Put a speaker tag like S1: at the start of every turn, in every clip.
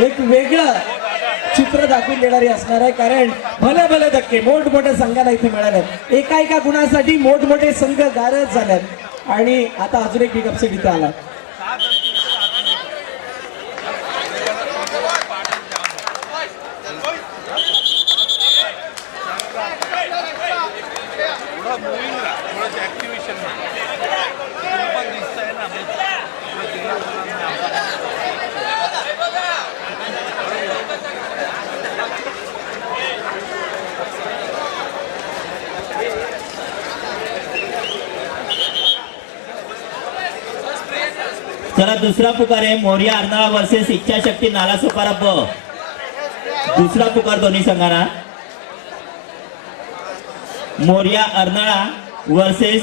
S1: एक वेगळं चित्र दाखवून देणारी असणार आहे. कारण भले भले धक्के मोठमोठ्या संघाला इथे मिळाल्यात एका एका गुणासाठी मोठमोठे संघ गारज झाल्यात आणि आता अजून एक बिग अपसेट इथे आला
S2: थोडं मुव्हिंग राहा थोडंसं ॲक्टिव्हेशन पण दिसतंय ना मग थोडं जिल्हा मुलांना आपण
S3: चला दुसरा पुकार आहे मोर्या अर्नाळा वर्सेस इच्छाशक्ती नाला सुपारा ब दुसरा पुकार दोन्ही संघांना. मोर्या अर्नाळा वर्सेस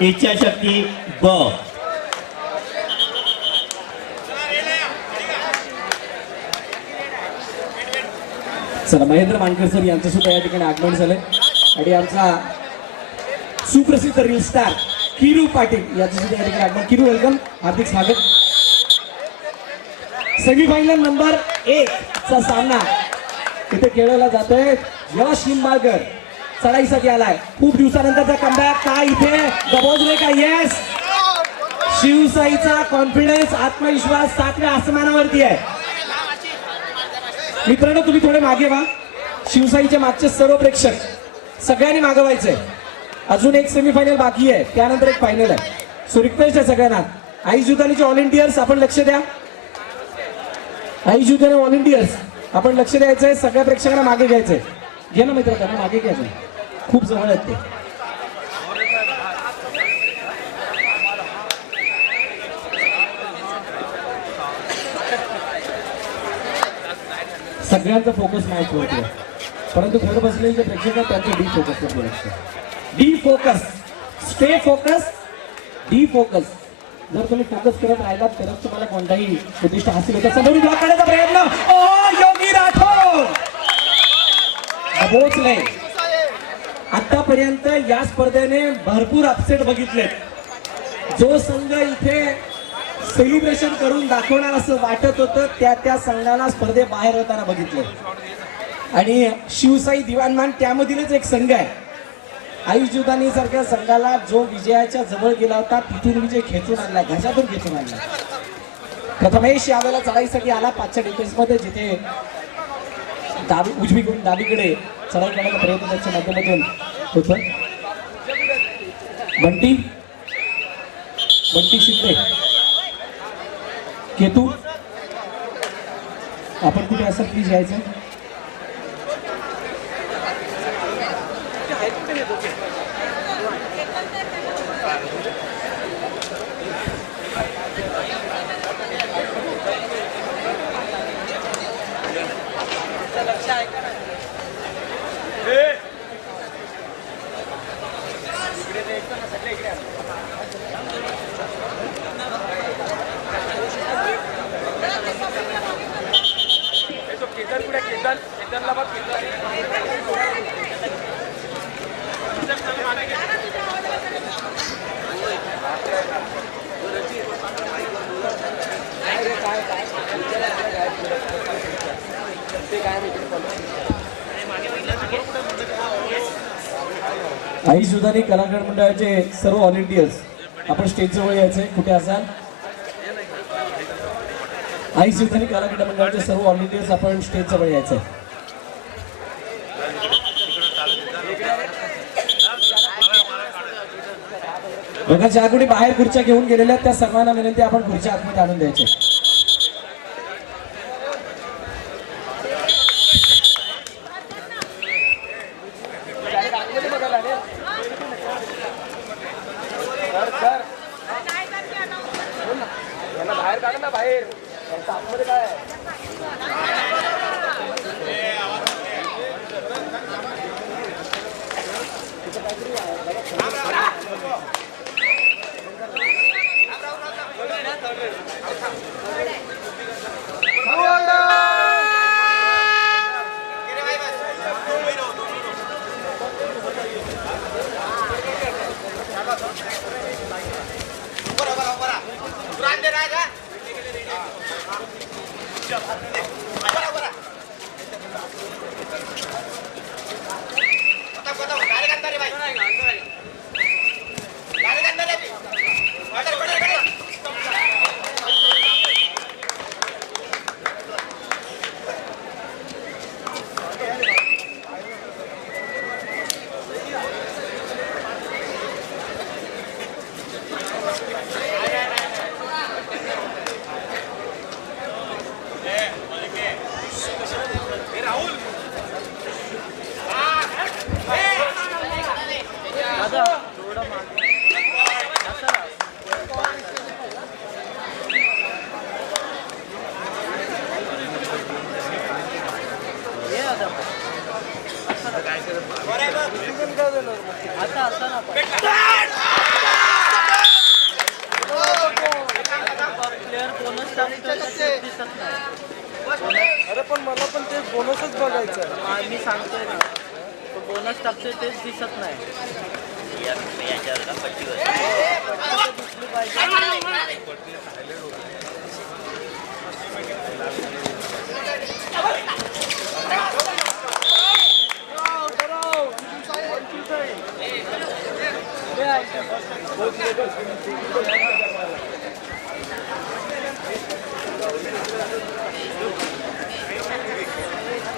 S3: इच्छाशक्ती ब.
S1: चला महेंद्र मानकर सर यांचं सुद्धा या ठिकाणी आगमन झालंय. आणि आमचा सुप्रसिद्ध रील स्टार किरू पाटील यांचं सुद्धा या ठिकाणी आगमन. किरू वेलकम हार्दिक स्वागत. सेमीफायनल नंबर एक चा सामना इथे खेळवला जातोय. यश निंबाळकर चढाईसाठी आलाय. खूप दिवसानंतरचा कमबॅक काय इथे? दबोजले का? येस शिवसाईचा कॉन्फिडन्स आत्मविश्वास सातव्या आसमानावरती आहे. मित्रांनो तुम्ही थोडे मागे व्हा. शिवसाईच्या मागचे सर्व प्रेक्षक सगळ्यांनी मागवायचंय अजून एक सेमीफायनल बाकी आहे. त्यानंतर एक फायनल आहे. सो रिक्वेस्ट आहे सगळ्यांना. आई जुदानीचे व्हॉलेंटियर्स आपण लक्ष द्या. आई जुदानी व्हॉलेंटियर्स आपण लक्ष द्यायचंय सगळ्या प्रेक्षकांना मागे घ्यायचंय. घे ना मित्र त्यांना मागे घ्यायचं खूप जवळ आहेत ते. सगळ्यांचा फोकस मॅच होतो परंतु घर बसलेले जे प्रेक्षक आहेत त्यांचं defocus defocus stay focus defocus जर तुम्ही फोकस करत राहिलात तरच तुम्हाला कोणताही उद्दिष्ट हासिल होतं समोरून ब्लॉक करण्याचा प्रयत्न. ओ योगी राठोड! पोहोचले आतापर्यंत या स्पर्धेने भरपूर अपसेट बघितले. जो संघ इथे सेलिब्रेशन करून दाखवणार असं वाटत होतं त्या त्या संघाला स्पर्धेबाहेर होताना बघितलं. आणि शिवसाई दिवाणमान त्यामधीलच एक संघ आहे. आयुष जुदानी सारख्या संघाला जो विजयाच्या जवळ गेला होता तिथून विजय खेचून आणला घशातून खेचून आणला. प्रथमेश यावेळेला चढाईसाठी आला पाचशे डिफेन्समध्ये जिथे डावी उजवीकडून डावीकडे चढाई करण्याचा प्रयत्न त्याच्या माध्यमातून होत बंटी बंटी शिंदे केतू आपण कुठे असं प्लीज यायचं. केदार केदार केदारला बघ केदार आई सुधानी कलाकार मंडळाचे सर्व व्हॉलेंटियर्स आपण स्टेज जवळ यायचंय. कुठे असाल? आई सुधानी कलाकार मंडळाचे सर्व व्हॉलेंटियर्स आपण स्टेज जवळ यायचंय. बघा ज्या कुठे बाहेर खुर्च्या घेऊन गेलेल्या त्या सर्वांना विनंती आपण खुर्च्या आतमध्ये आणून द्यायच्या
S4: 시작합니다.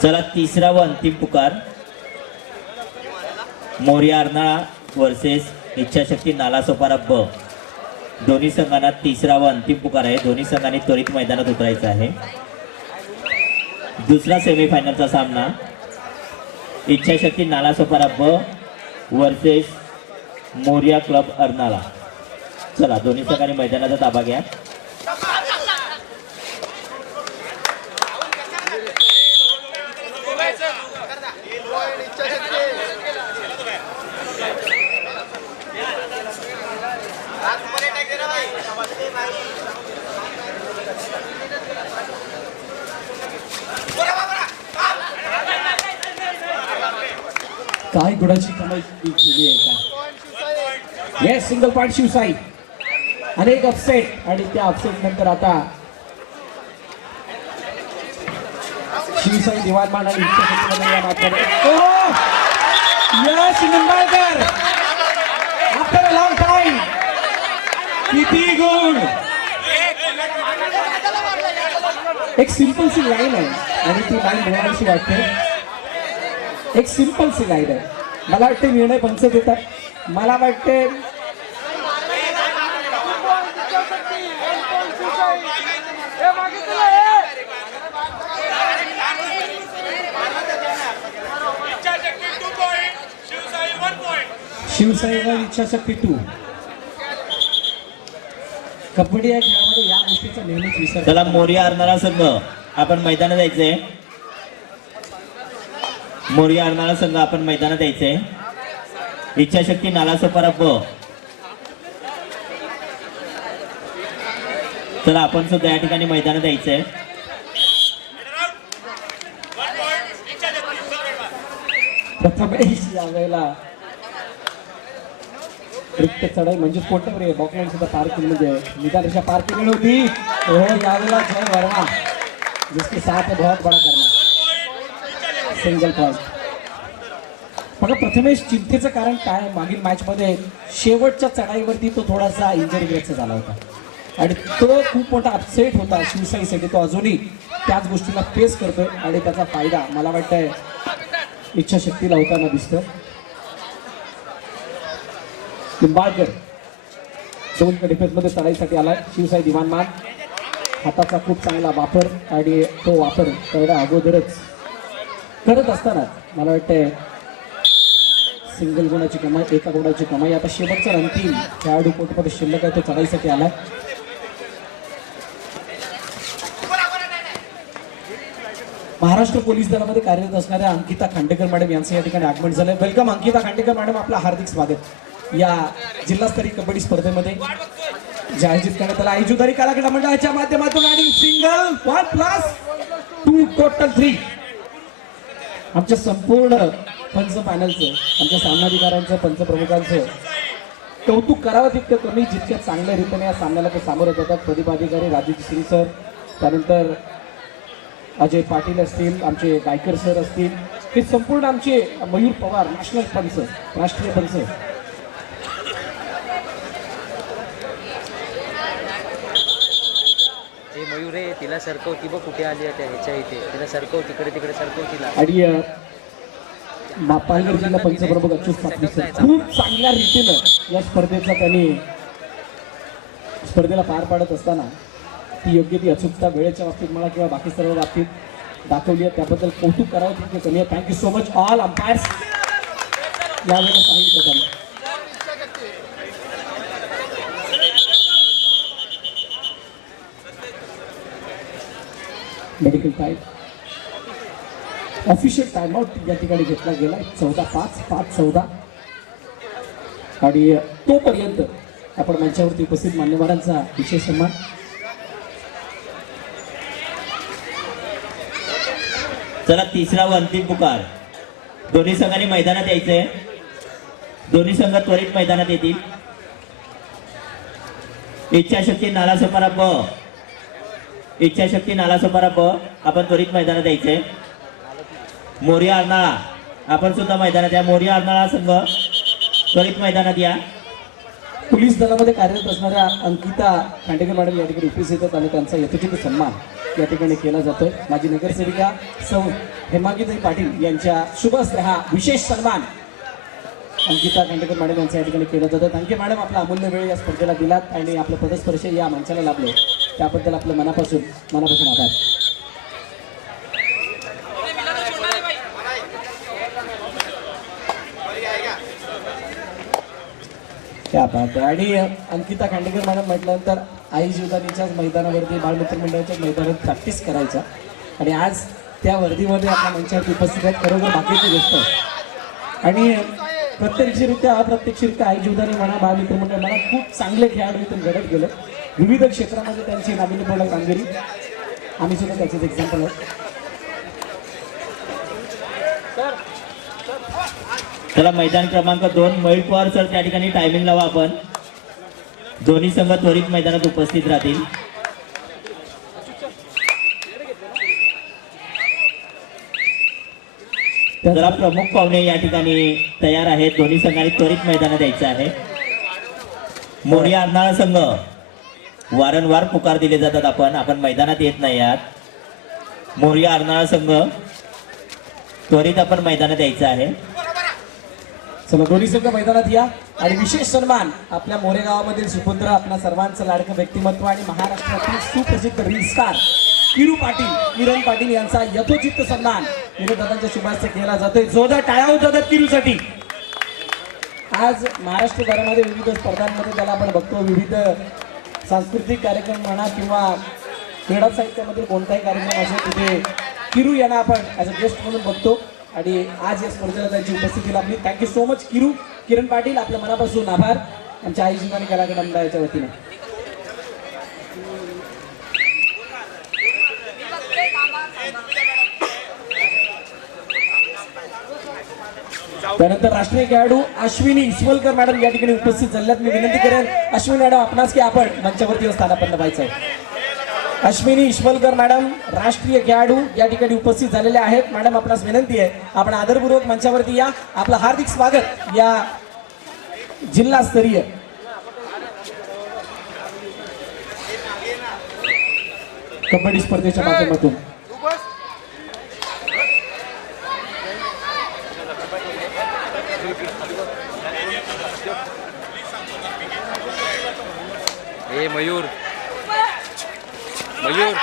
S3: चला तिसरा व अंतिम पुकार. मोर्या अर्नाळा वर्सेस इच्छाशक्ती नालासोपारा ब. दोन्ही संघांना तिसरा व अंतिम पुकार आहे. दोन्ही संघांनी त्वरित मैदानात उतरायचं आहे. दुसरा सेमीफायनलचा सामना. इच्छाशक्ती नालासोपारा ब वर्सेस मोर्या क्लब अर्नाळा चला दोन्ही संघांनी मैदानाचा ताबा घ्या.
S1: काय गुणाची कमाई केली आहे का? Yes single point Shivsai. अनेक अपसेट आणि त्या अपसेट नंतर आता शिवसाई दिवाण मानाने इच्छाशक्तीमध्ये या माध्यमात yes Nimbalkar after a long time किती गुण? एक सिंपल सी लाईन आहे. आणि ती लाईन बोलावीशी वाटते. एक सिंपल सी लाईन आहे. मला वाटते निर्णय पंच देतात. मला वाटते शिवसाई इच्छाशक्ती टू कबड्डी या खेळामध्ये या गोष्टीचा नेहमीच विसर
S3: चला मोर्या अर्नाळा संघ. आपण मैदानात जायचंय मोर्या अर्नाळा संघ आपण मैदानात यायचंय. इच्छाशक्ती नालासोपारा ब चला आपण सुद्धा या ठिकाणी मैदानात यायचंय.
S1: प्रथमेश यावेळेला रिक्त चढाई म्हणजे कोणत्या रे बॉकलाईन सुद्धा पार केली म्हणजे निदान पार केली होती. हो यावेळेला जय वर्मा जिसके साथ है बहुत बडा करणार. सिंगल पॉइंट बघा प्रथमेश चिंतेचं कारण काय मागील मॅचमध्ये शेवटच्या चढाईवरती तो थोडासा इंजरीग्रस्त झाला होता. आणि तो खूप मोठा अपसेट होता. शिवसाईसाठी तो अजूनही त्याच गोष्टीला फेस करतोय. आणि त्याचा फायदा मला वाटतंय इच्छाशक्तीला होताना दिसतं निंबाळकर दोन डिफेन्समध्ये चढाईसाठी आलाय. शिवसाई दिवाणमान हाताचा खूप चांगला वापर आणि तो वापर तेवढ्या अगोदरच करत असताना मला वाटतंय सिंगल गुणाची कमाई एका गुणाची कमाई. आता शेवटचा अंतिम खेळाडू कोटपट शिल्लक आहे तो चढाईसाठी आलाय. महाराष्ट्र पोलीस दलामध्ये कार्यरत असणाऱ्या अंकिता खांडेकर मॅडम यांचं या ठिकाणी आगमन झालंय. Welcome Ankita Khandekar madam. आपलं हार्दिक स्वागत. या जिल्हास्तरीय कबड्डी स्पर्धेमध्ये जे आयोजित करण्यात आला. आयुजुदारी कलाकडा मंडळाच्या माध्यमातून आणि single one plus two total three आमच्या संपूर्ण पंच पॅनलचं आमच्या सामनाधिकाऱ्यांचं पंचप्रमुखांचं कौतुक करावं तितकं कमी जितक्या चांगल्या रीतीने या सामन्याला ते सामोरं जातात. प्रदीप अधिकारी राजू श्री सर त्यानंतर अजय पाटील असतील आमचे गायकर सर असतील. हे संपूर्ण आमचे मयूर पवार नॅशनल पंच राष्ट्रीय पंच.
S5: मयूर रे तिला सरकव ती बघ कुठे आली आहे त्या ह्याच्या इथे. तिला सरकव तिकडे तिकडे सरकव तिला.
S1: आणि पालघर जिल्हा पंचप्रमुख अच्युत पाटील सर खूप चांगल्या रीतीनं या स्पर्धेचा त्यांनी स्पर्धेला पार पाडत असताना ती योग्य ती अचूकता वेळेच्या बाबतीत म्हणा किंवा बाकी सर्व बाबतीत दाखवली आहे. त्याबद्दल कौतुक करावं तितके कमी आहे. Thank you so much all umpires यावेळेला सांगितलं त्यांनी. मेडिकल टाईम ऑफिशियल टाइमआउट या ठिकाणी घेतला गेला चौदा पाच पाच चौदा. आणि तोपर्यंत आपण मंचावरती उपस्थित मान्यवरांचा विशेष सन्मान.
S3: चला तिसरा व अंतिम पुकार. दोन्ही संघाने मैदानात यायचंय. दोन्ही संघ त्वरित मैदानात येतील. इच्छाशक्ती नालासोपारा ब इच्छाशक्ती नालासोपारा ब आपण त्वरित मैदानात यायचंय. मोर्या अर्नाळा आपण सुद्धा मैदानात या. मोर्या अर्नाळा संघ त्वरित मैदानात या.
S1: पोलीस दलामध्ये कार्यरत असणाऱ्या अंकिता खांडेकर मॅडम या ठिकाणी उपस्थित आहेत आणि त्यांचा यथोचित सन्मान या ठिकाणी केला जातोय. माझी नगरसेविका सौ हेमागीताई पाटील यांच्या शुभ हस्ते हा विशेष सन्मान अंकिता खांडेकर मॅडम यांचा या ठिकाणी केला जातं थँक्यू मॅडम आपला अमूल्य वेळ या स्पर्धेला दिलात आणि आपलं पदस्पर्श या मंचाला लाभले त्याबद्दल आपलं मनापासून मनापासून आभार. त्या बात आणि अंकिता खांडेकर मॅडम म्हटल्यानंतर आई जीवदानीच्याच मैदानावरती बालमित्र मंडळाच्या मैदानात प्रॅक्टिस करायच्या आणि आज त्या वर्दीमध्ये आपल्या मंचावरती उपस्थित आहेत. खरोखर बाकीची गोष्ट. आहे आणि प्रत्यक्षरित्या अप्रत्यक्षरित्या आई जीवदानी म्हणा बालमित्र मंडळ म्हणा खूप चांगले खेळाडू इथून घडत गेले. विविध क्षेत्रामध्ये त्यांची नाविन्यपूर्ण कामगिरी. आम्ही सुद्धा त्याचेच एक्झाम्पल आहोत.
S3: चला मैदान क्रमांक दोन मयूर पवार सर त्या ठिकाणी टायमिंग लावा आपण. दोन्ही संघ त्वरित मैदानात उपस्थित राहतील. जरा प्रमुख पाहुणे या ठिकाणी तयार आहेत. दोन्ही संघाने त्वरित मैदानात यायचं आहे. मोरिया अर्नाळा संघ. वारंवार पुकार दिले जातात आपण. आपण मैदानात येत नाही आहात. मोर्या अर्नाळा संघ त्वरित आपण मैदानात यायचं आहे.
S1: चला दोन्ही संघ मैदानात या. आणि विशेष सन्मान आपल्या मोरे गावामधील सुपुत्र आपल्या सर्वांचं लाडकं व्यक्तिमत्व आणि महाराष्ट्रातील सुप्रसिद्ध रील स्टार किरू पाटील किरण पाटील यांचा यथोचित सन्मान विरोधकांच्या शुभास्ते केला जातोय. जोरदार टाळ्या होत जातात किरूसाठी. आज महाराष्ट्र महाराष्ट्रभरामध्ये विविध स्पर्धांमध्ये त्याला आपण बघतो. विविध सांस्कृतिक कार्यक्रम म्हणा किंवा क्रीडा साहित्यामधील कोणताही कार्यक्रम असेल तिथे किरू यांना आपण ॲज अ गेस्ट म्हणून बघतो. आणि आज या स्पर्धेला त्यांची उपस्थिती लाभली thank you so much Kiru. Kiran Patil आपल्या मनापासून आभार. आमच्या आई जीवानी कलाकार याच्या वतीने. त्यानंतर राष्ट्रीय खेळाडू अश्विनी इस्वलकर मॅडम या ठिकाणी उपस्थित झाल्यात मी विनंती करेन अश्विनी मॅडम आपणास की आपण मंचावरती स्थानापन्न व्हायचं आहे अश्विनी इश्वलकर मॅडम राष्ट्रीय खेळाडू या ठिकाणी उपस्थित झालेले आहेत. मॅडम आपणास विनंती आहे आपण आदरपूर्वक मंचावरती या. आपलं हार्दिक स्वागत या जिल्हास्तरीय. कबड्डी स्पर्धेच्या माध्यमातून.
S5: ए मयूर. मयूर.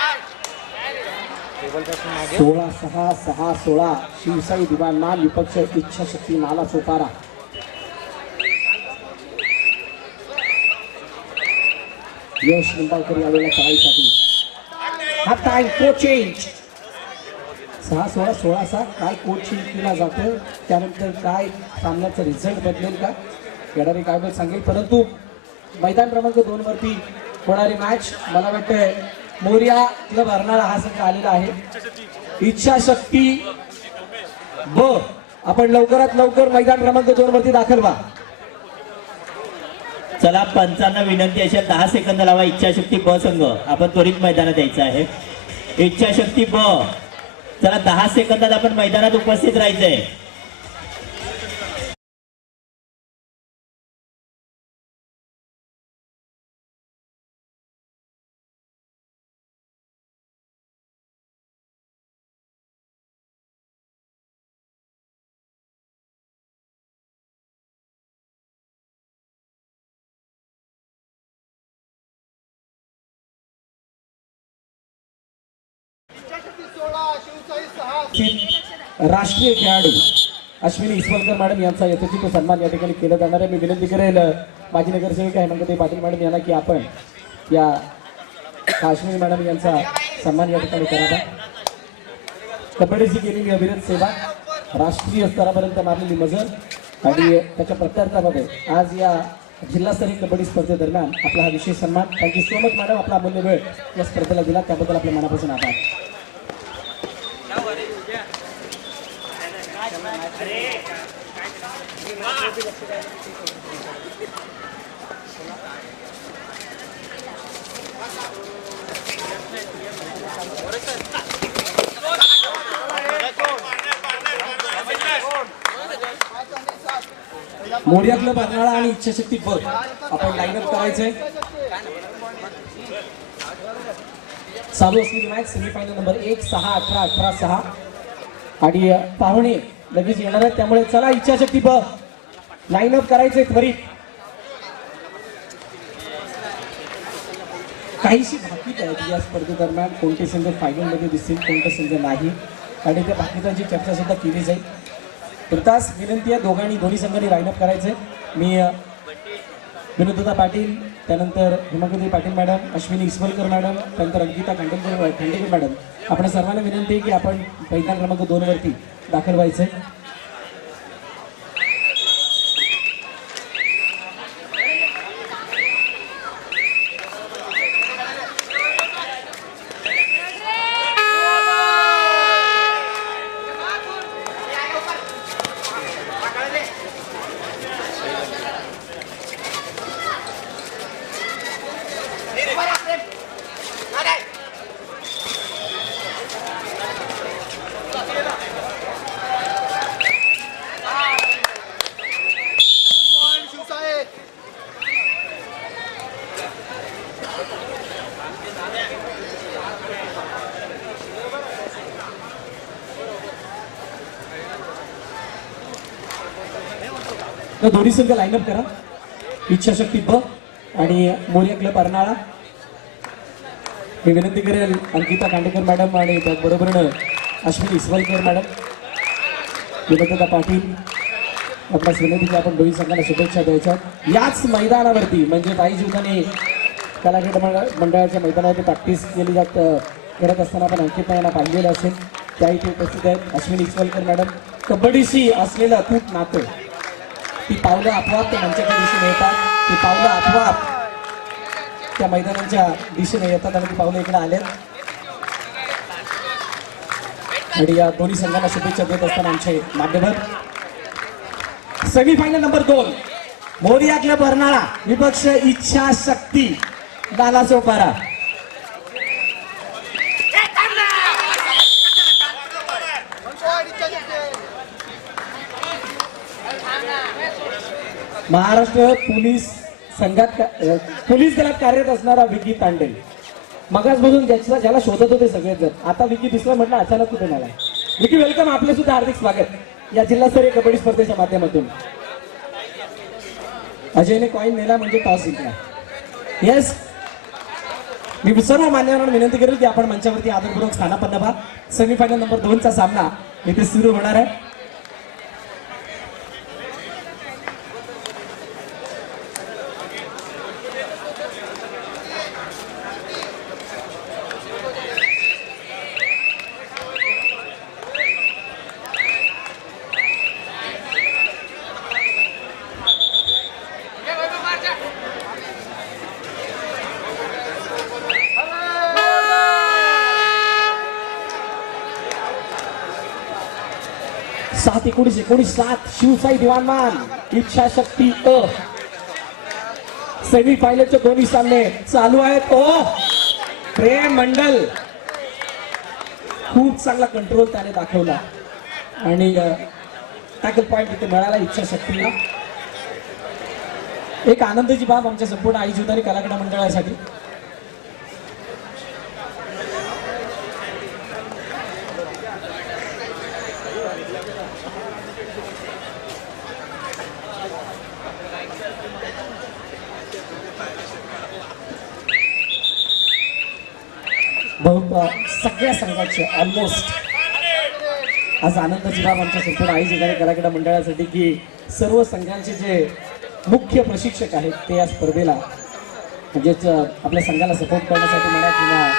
S1: सोळा सहा सहा सोळा. शिवसाई दिवाण मान विपक्ष इच्छाशक्ती नाला सोपारा. यश निंबाळकर यावेळेला करायसाठी हा टाइम को चेंज सहा सोळा सोळा सहा काय कोच चेंज केला जातो. त्यानंतर काय? सामन्याचा रिझल्ट बदलेल का? येणारे काय सांगेल. परंतु मैदान क्रमांक दोन वरती होणारी मॅच मला वाटतंय मोर्या क्लब हरणारा हा संघ आलेला आहे. इच्छाशक्ती ब. आपण लवकरात लवकर मैदान क्रमांक दोन वरती दाखल व्हा.
S3: चला पंचांना विनंती अशा दहा सेकंद लावा इच्छाशक्ती ब संघ. आपण त्वरित मैदानात यायचं आहे. इच्छाशक्ती ब. चला दहा सेकंदात आपण मैदानात उपस्थित राहायचंय.
S1: राष्ट्रीय खेळाडू अश्विनी इस्वलकर मॅडम यांचा यथोचित सन्मान या ठिकाणी केला जाणार आहे. मी विनंती करेल माजी नगरसेवक हेमंतताई पाटील मॅडम यांना की आपण या अश्विनी मॅडम यांचा सन्मान या ठिकाणी करावा. कबड्डीची केलेली अविरत सेवा राष्ट्रीय स्तरापर्यंत मारलेली मजल आणि त्याच्या प्रत्यार्थामध्ये आज या जिल्हास्तरीय कबड्डी स्पर्धेदरम्यान आपला हा विशेष सन्मान. थँक्यू सो मच मॅडम आपला अमूल्य वेळ या स्पर्धेला दिला त्याबद्दल आपल्या मनापासून आभार. मोर्या क्लब अर्नाळा आणि इच्छाशक्ती बघ. आपण लाईनअप करायचंय. चालू असलेली मॅच सेमीफायनल नंबर एक सहा अठरा अठरा सहा. आणि पाहुणे लगेच येणार आहेत. त्यामुळे चला इच्छाशक्ती बघ. लाईनअप करायचंय त्वरित काहीशी भाकीत आहेत या स्पर्धेदरम्यान कोणते संघ फायनलमध्ये दिसतील कोणते संघ नाही. आणि त्या बाकीच्यांची चर्चा सुद्धा केली जाईल. तुर्तास विनंती आहे दोघांनी दोन्ही संघांनी लाईनअप करायचे मी विनोदता पाटील त्यानंतर हिमाकृती पाटील मॅडम अश्विनी इस्मलकर मॅडम त्यानंतर अंकिता खांडेकर खांडेकर मॅडम. आपण सर्वांना विनंती आहे की आपण पहिला क्रमांक दोन वरती दाखल आहे तर दोन्ही संघ लाईनअप करा. इच्छाशक्ती ब आणि मोर्या क्लब अर्नाळा. मी विनंती करेल अंकिता कांडेकर मॅडम आणि त्याचबरोबरीनं अश्विनी इस्वलकर मॅडम विनंतता पाटील. आपल्या विनंती आपण दोन्ही संघाला शुभेच्छा द्यायच्या. याच मैदानावरती म्हणजे काही जीवनाने कलाक्रीडा मंडळाच्या मैदानावरती प्रॅक्टिस केली जात करत असताना आपण अंकिता यांना पाहिलेलं असेल. त्या इथे उपस्थित आहेत अश्विनी इस्वालकर मॅडम कबड्डीशी असलेलं अतूट नातं. ती पावलं आपोआप त्या मंचाच्या दिशेने येतात. ती पावलं आपोआप त्या मैदानाच्या दिशेने येतात आणि ती पावलं इकडे आलेत. आणि या दोन्ही संघांना शुभेच्छा देत असताना आमचे माध्यमर सेमीफायनल नंबर दोन. मोरिया क्लब बर्नाळा विपक्ष इच्छा शक्ती दादा चोपारा महाराष्ट्र पोलीस संघात का- पोलीस दलात कार्यरत असणारा विकी तांडेल मगासमधून ज्याचा ज्याला शोधत होते सगळेच जण. आता विकी दिसला म्हटलं अचानक कुठे मला विकी वेलकम आपले सुद्धा हार्दिक स्वागत. या जिल्हास्तरीय कबड्डी स्पर्धेच्या माध्यमातून. अजयने कॉईन नेला म्हणजे टॉस जिंकला. येस मी सर्व मान्यवरांना विनंती करेल की आपण मंचावरती आदरपूर्वक स्थानापन्न व्हा. सेमीफायनल नंबर दोनचा सामना इथे सुरू होणार आहे सात एकोणीस एकोणीस सात शिवसाई दिवाणमान इच्छाशक्ती अ. सेमी फायनलचे दोन्ही सामने चालू आहेत. ओ! प्रेम मंडल. खूप चांगला कंट्रोल त्याने दाखवला. आणि टॅकल पॉईंट इथे मिळाला इच्छाशक्तीला. एक आनंदाची बाब आमच्या संपूर्ण आई जुदारी कलाकडा मंडळासाठी. सगळ्या संघाचे ऑलमोस्ट आज आनंदाची बाब आमच्या संपूर्ण आई जिल्हा कलाक्रीडा मंडळासाठी की सर्व संघांचे जे मुख्य प्रशिक्षक आहेत ते या स्पर्धेला म्हणजेच आपल्या संघाला सपोर्ट करण्यासाठी म्हणा किंवा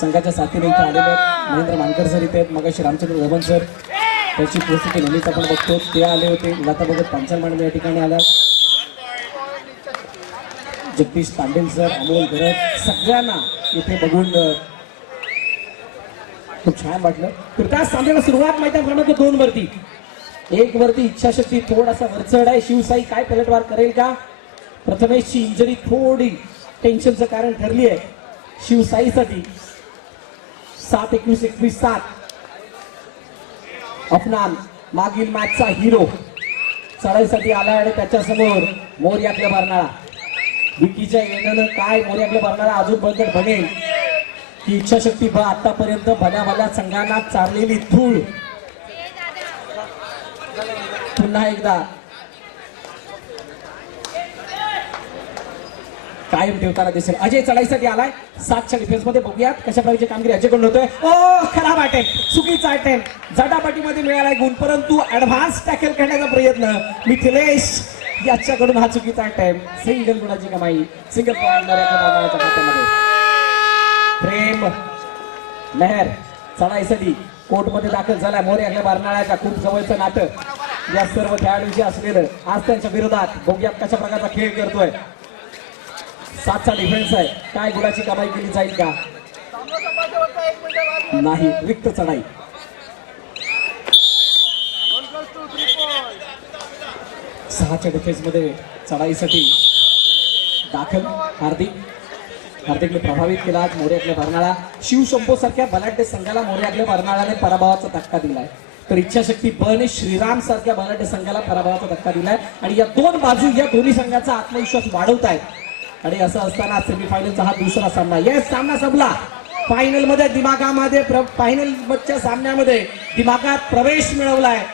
S1: संघाच्या साथीने इथे आलेले आहेत. महेंद्र मानकर सर इथे आहेत मगाशी रामचंद्र धवन सर. त्याची परिस्थिती नेहमीच आपण बघतो. ते आले होते. लता भगत पांचाल मॅडम या ठिकाणी आल्या. जगदीश पांडेल सर अमोल भरत सगळ्यांना इथे बघून खूप छान वाटलं. तुर्तास सामन्याला सुरुवात मैदान क्रमांक दोन वरती. एक वरती इच्छाशक्ती थोडासा वरचढ आहे. शिवसाई काय पलटवार करेल का? प्रथमेशची इंजरी थोडी टेन्शनचं कारण ठरली आहे. शिवसाईसाठी सात एकवीस एकवीस सात. अफनान मागील मॅचचा हिरो चढाईसाठी आला आणि त्याच्यासमोर मोर्यातल्या बर्नाळा विकीच्या येण्यानं काय मोरे आपल्या भरणारा अजून बळकट बनेल? की इच्छाशक्ती बा आतापर्यंत भल्या भल्या संघांना चाललेली धूळ. पुन्हा एकदा. कायम ठेवताना दिसेल. अजय चढाईसाठी आलाय. सातच्या डिफेन्समध्ये बघूयात कशा प्रकारची कामगिरी अजयकडून होतोय. ओ खराब अटेम्प चुकीचा अटेम्प झटापटीमध्ये मिळालाय गुण परंतु ऍडव्हान्स टॅकल करण्याचा प्रयत्न. मिथिलेश याच्याकडून हा चुकीचा टाइम सिंगल गुणाची कमाई. सिंगल खात्यामध्ये. प्रेम मेहर चढाईसाठी कोर्टमध्ये दाखल झालाय. मोरे बारनाळ्याच्या खूप जवळचं नाटक या सर्व खेळाडूंशी असलेलं आज त्यांच्या विरोधात बघूयात कशा प्रकारचा खेळ करतोय. सातचा डिफेन्स आहे. काय गुणाची कमाई केली जाईल का? नाही. रिक्त चढाई. सहाच्या डिफेन्समध्ये चढाईसाठी दाखल हार्दिक. हार्दिकने प्रभावित केला आज मोर्यातल्या बर्नाळा. शिवशंभो सारख्या बलाढ्य संघाला मोर्यातल्या बर्नाळाने पराभवाचा धक्का दिलाय. तर इच्छाशक्ती बने श्रीराम सारख्या बलाढ्य संघाला पराभवाचा धक्का दिलाय. आणि या दोन बाजू या दोन्ही संघाचा आत्मविश्वास वाढवत आहेत आणि असं असताना सेमीफायनलचा हा दुसरा सामना. येस सामना संपला. फायनलमध्ये दिमागामध्ये फायनलच्या सामन्यामध्ये दिमागात प्रवेश मिळवलाय.